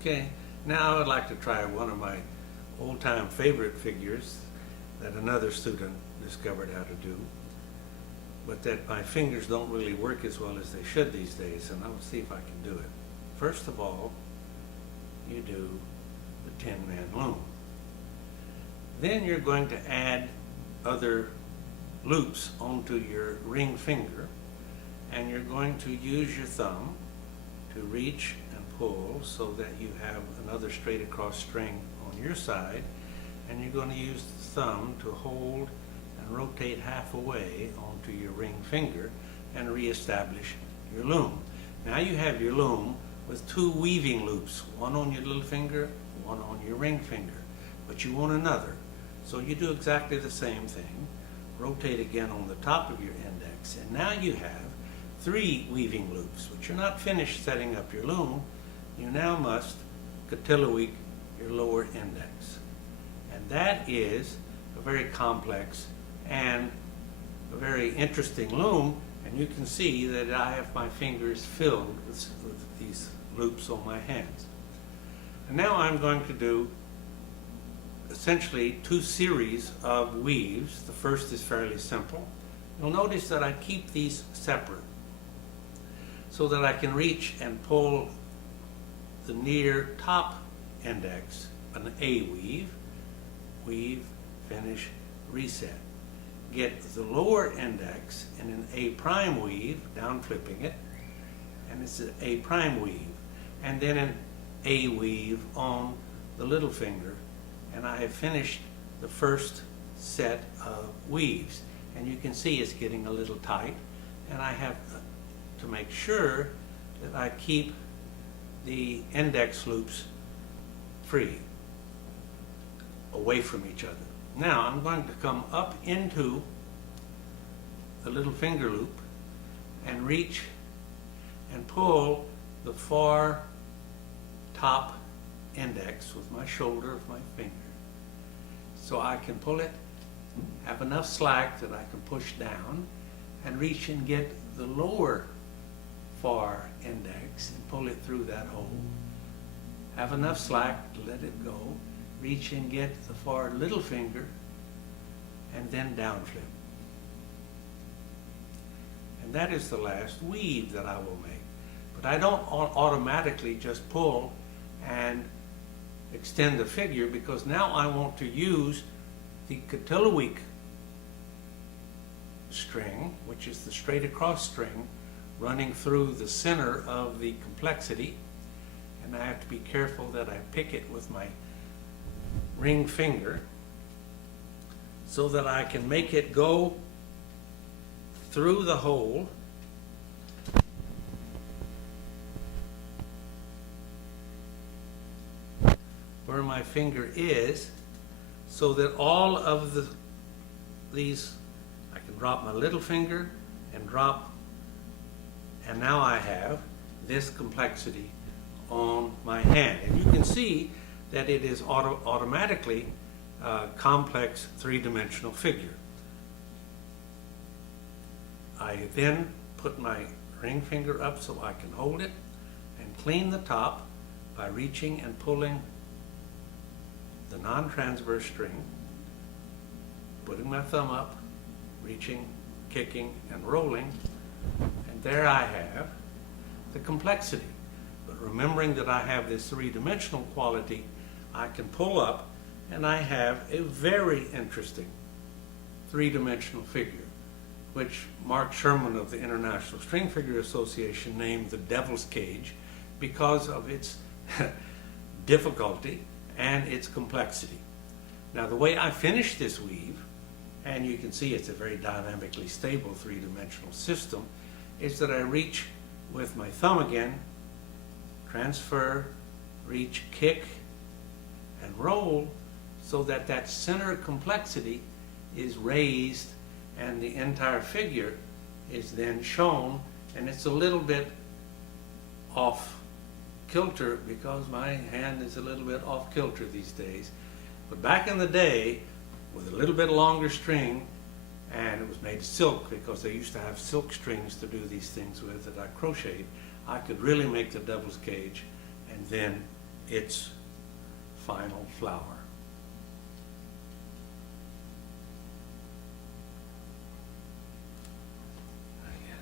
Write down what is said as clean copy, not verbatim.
Okay, now I would like to try one of my old-time favorite figures that another student discovered how to do, but that my fingers don't really work as well as they should these days, and I'll see if I can do it. First of all, you do the Tin Man loom. Then you're going to add other loops onto your ring finger, and you're going to use your thumb to reach and pull so that you have another straight across string on your side, and you're going to use the thumb to hold and rotate half away onto your ring finger and reestablish your loom. Now you have your loom with two weaving loops, one on your little finger, one on your ring finger, but you want another. So you do exactly the same thing, rotate again on the top of your index, and now you have three weaving loops, but you're not finished setting up your loom. You now must Katilowiek your lower index. And that is a very complex and a very interesting loom, and you can see that I have my fingers filled with these loops on my hands. And now I'm going to do essentially two series of weaves. The first is fairly simple. You'll notice that I keep these separate so that I can reach and pull the near top index, an A weave, weave, finish, reset. Get the lower index in an A prime weave, down flipping it, and it's an A prime weave, and then an A weave on the little finger, and I have finished the first set of weaves. And you can see it's getting a little tight, and I have to make sure that I keep the index loops free, away from each other. Now I'm going to come up into the little finger loop and reach and pull the far top index with my shoulder of my finger. So I can pull it, have enough slack that I can push down and reach and get the lower far index and pull it through that hole. Have enough slack to let it go, reach and get the far little finger, and then down flip. And that is the last weave that I will make. But I don't automatically just pull and extend the figure, because now I want to use the Katilowiek string, which is the straight across string, running through the center of the complexity, and I have to be careful that I pick it with my ring finger so that I can make it go through the hole where my finger is, so that all of these, I can drop my little finger and drop, and now I have this complexity on my hand. And you can see that it is automatically a complex three-dimensional figure. I then put my ring finger up so I can hold it and clean the top by reaching and pulling the non-transverse string, putting my thumb up, reaching, kicking, and rolling, and there I have the complexity. But remembering that I have this three-dimensional quality, I can pull up and I have a very interesting three-dimensional figure, which Mark Sherman of the International String Figure Association named the Devil's Cage because of its difficulty and its complexity. Now the way I finish this weave, and you can see it's a very dynamically stable three-dimensional system, is that I reach with my thumb again, transfer, reach, kick, and roll, so that that center complexity is raised and the entire figure is then shown, and it's a little bit off kilter because my hand is a little bit off kilter these days. But back in the day, with a little bit longer string, and it was made of silk because they used to have silk strings to do these things with that I crocheted, I could really make the Devil's Cage and then its final flower.